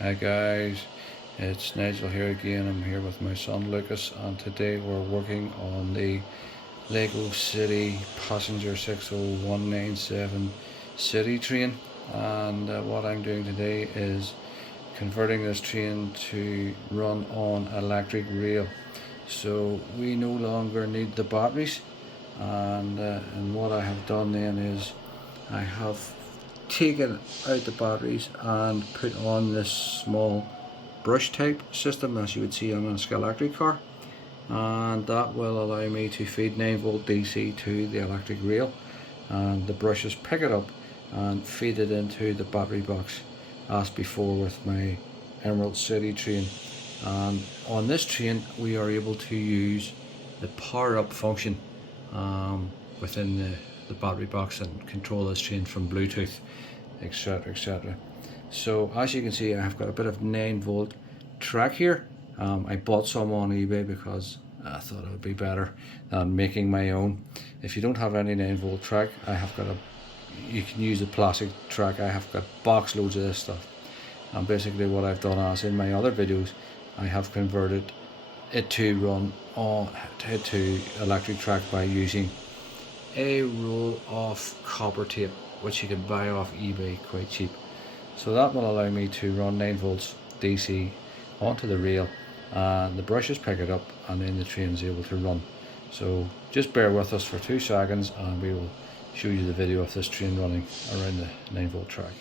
Hi guys, it's Nigel here again. I'm here with my son Lucas, and today we're working on the Lego City Passenger 60197 City train. And what I'm doing today is converting this train to run on electric rail. So we no longer need the batteries, and what I have done then is I have taken out the batteries and put on this small brush type system, as you would see on a Scalextric car, and that will allow me to feed 9 volt DC to the electric rail, and the brushes pick it up and feed it into the battery box as before with my Emerald City train. And on this train we are able to use the power up function within the battery box and control this train from Bluetooth, etc, etc. So as you can see, I have got a bit of 9 volt track here. I bought some on eBay because I thought it would be better than making my own. If you don't have any 9 volt track, you can use a plastic track. I have got box loads of this stuff, and basically what I've done, as in my other videos, I have converted it to run on to electric track by using a roll of copper tape, which you can buy off eBay quite cheap. So that will allow me to run 9 volts DC onto the rail, and the brushes pick it up, and then the train is able to run. So just bear with us for 2 seconds and we will show you the video of this train running around the 9 volt track.